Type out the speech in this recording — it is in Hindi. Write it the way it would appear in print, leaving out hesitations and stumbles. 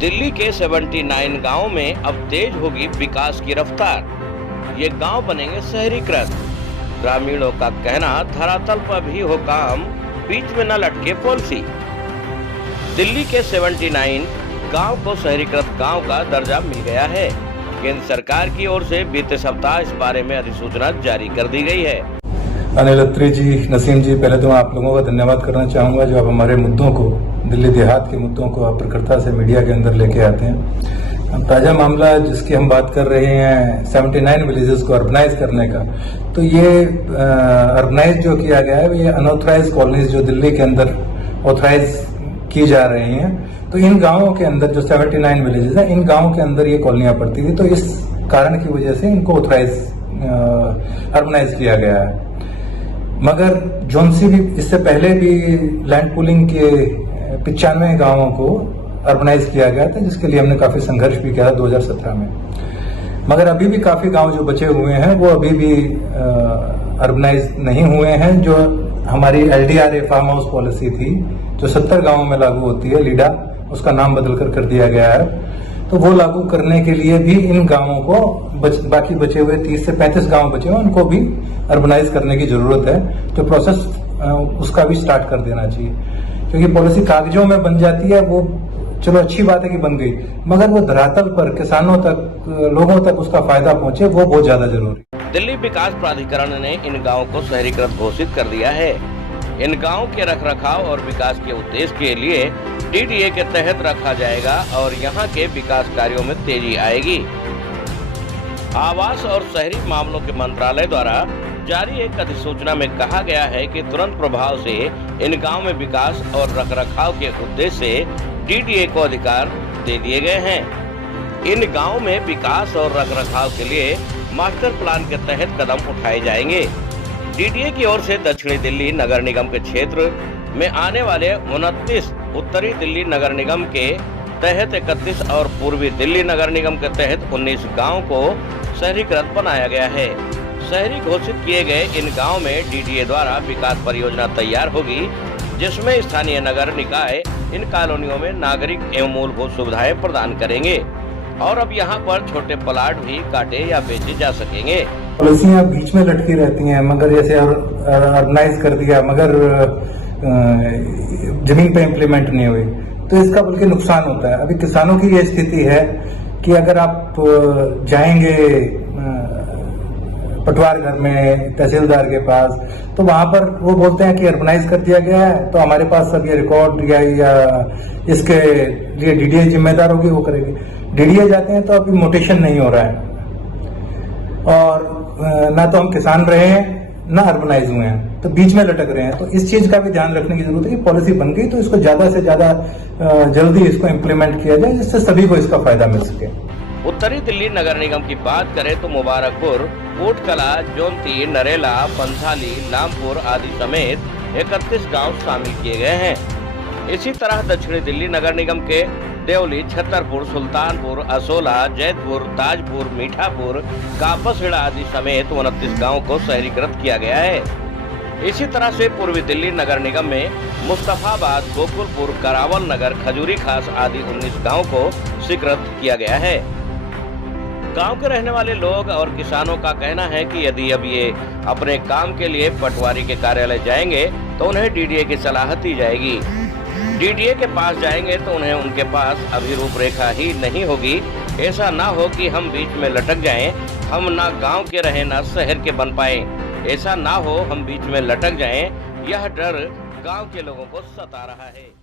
दिल्ली के 79 गांव में अब तेज होगी विकास की रफ्तार। ये गांव बनेंगे शहरीकृत। ग्रामीणों का कहना, धरातल पर भी हो काम, बीच में न लटके पॉलिसी। दिल्ली के 79 गांव को शहरीकृत गांव का दर्जा मिल गया है। केंद्र सरकार की ओर से बीते सप्ताह इस बारे में अधिसूचना जारी कर दी गई है। अनिल अत्री जी, नसीम जी, पहले तो मैं आप लोगों का धन्यवाद करना चाहूंगा जो आप हमारे मुद्दों को, दिल्ली देहात के मुद्दों को आप प्रखरता से मीडिया के अंदर लेके आते हैं। ताजा मामला जिसकी हम बात कर रहे हैं 79 विलेजेस को अर्बनाइज करने का, तो ये अर्बनाइज जो किया गया है ये अनऑथराइज कॉलोनीज जो दिल्ली के अंदर ऑथराइज की जा रही हैं, तो इन गांवों के अंदर जो 79 विलेजेस हैं, इन गांवों के अंदर ये कॉलोनियां पड़ती थी, तो इस कारण की वजह से इनको ऑथराइज अर्बनाइज किया गया है। मगर जोनसी भी इससे पहले भी लैंड पूलिंग के 95 गांवों को अर्बनाइज किया गया था, जिसके लिए हमने काफी संघर्ष भी किया 2017 में। मगर अभी भी काफी गांव जो बचे हुए हैं वो अभी भी अर्बनाइज नहीं हुए हैं। जो हमारी LDRA फार्म हाउस पॉलिसी थी जो 70 गांवों में लागू होती है, लीडा उसका नाम बदलकर कर दिया गया है, तो वो लागू करने के लिए भी इन गांवों को बाकी बचे हुए 30 से 35 गांव बचे हुए उनको भी अर्बनाइज करने की जरूरत है। तो प्रोसेस उसका भी स्टार्ट कर देना चाहिए, क्योंकि पॉलिसी कागजों में बन जाती है, वो चलो अच्छी बात है कि बन गई, मगर वो धरातल पर किसानों तक, लोगों तक उसका फायदा पहुंचे, वो बहुत ज्यादा जरूरी है। दिल्ली विकास प्राधिकरण ने इन गाँव को शहरीकृत घोषित कर दिया है। इन गाँव के रखरखाव और विकास के उद्देश्य के लिए DDA के तहत रखा जाएगा और यहाँ के विकास कार्यों में तेजी आएगी। आवास और शहरी मामलों के मंत्रालय द्वारा जारी एक अधिसूचना में कहा गया है कि तुरंत प्रभाव से इन गांव में विकास और रखरखाव के उद्देश्य से DDA को अधिकार दे दिए गए हैं। इन गांव में विकास और रखरखाव के लिए मास्टर प्लान के तहत कदम उठाए जाएंगे। DDA की ओर से दक्षिणी दिल्ली नगर निगम के क्षेत्र में आने वाले 29, उत्तरी दिल्ली नगर निगम के तहत 31 और पूर्वी दिल्ली नगर निगम के तहत 19 गाँव को शहरीकृत बनाया गया है। शहरी घोषित किए गए इन गांव में DDA द्वारा विकास परियोजना तैयार होगी, जिसमें स्थानीय नगर निकाय इन कॉलोनियों में नागरिक एवं मूलभूत सुविधाएं प्रदान करेंगे और अब यहां पर छोटे प्लाट भी काटे या बेचे जा सकेंगे। पॉलिसियां बीच में लटकी रहती हैं, मगर जैसे अर्बनाइज कर दिया, मगर जमीन पे इम्प्लीमेंट नहीं हुई, तो इसका बल्कि नुकसान होता है। अभी किसानों की ये स्थिति है कि अगर आप जाएंगे पटवार घर में तहसीलदार के पास, तो वहां पर वो बोलते हैं कि अर्बनाइज कर दिया गया है, तो हमारे पास सब ये रिकॉर्ड या इसके लिए DDA जिम्मेदार होगी, वो करेगी। DDA जाते हैं तो अभी मोटेशन नहीं हो रहा है, और ना तो हम किसान रहे हैं ना अर्बनाइज हुए हैं, तो बीच में लटक रहे हैं। तो इस चीज का भी ध्यान रखने की जरूरत है कि पॉलिसी बन गई तो इसको ज्यादा से ज्यादा जल्दी इसको इम्प्लीमेंट किया जाए, जिससे सभी को इसका फायदा मिल सके। उत्तरी दिल्ली नगर निगम की बात करें तो मुबारकपुर, कोटकला, जोंती, नरेला, पंसाली, लामपुर आदि समेत 31 गांव शामिल किए गए हैं। इसी तरह दक्षिणी दिल्ली नगर निगम के देवली, छतरपुर, सुल्तानपुर, असोला, जैतपुर, ताजपुर, मीठापुर, कापसखेड़ा आदि समेत 29 गाँव को शहरीकृत किया गया है। इसी तरह से पूर्वी दिल्ली नगर निगम में मुस्तफाबाद, गोकुलपुर, करावल नगर, खजूरी खास आदि 19 गाँव को स्वीकृत किया गया है। गांव के रहने वाले लोग और किसानों का कहना है कि यदि अब ये अपने काम के लिए पटवारी के कार्यालय जाएंगे तो उन्हें DDA की सलाह दी जाएगी। DDA के पास जाएंगे तो उन्हें उनके पास अभी रूपरेखा ही नहीं होगी। ऐसा ना हो कि हम बीच में लटक जाएं, हम ना गांव के रहें ना शहर के बन पाएं। ऐसा ना हो हम बीच में लटक जाएं, यह डर गांव के लोगों को सता रहा है।